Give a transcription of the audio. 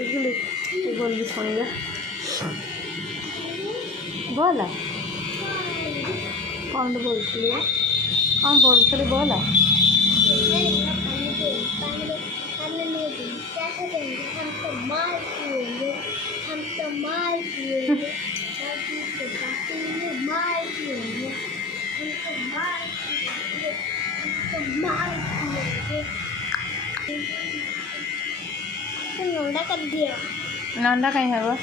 ବୁଝିଲି बोली ଶୁଣିବା बोला कौन बोलती है कौन बोलती बोला हम तो मार पिएंगे हम तो मार पिएंगे मार पिएंगे हम तो मार पिएंगे हम तो मार पिएंगे तो नोंडा कर दिया नंदा कहीं है वो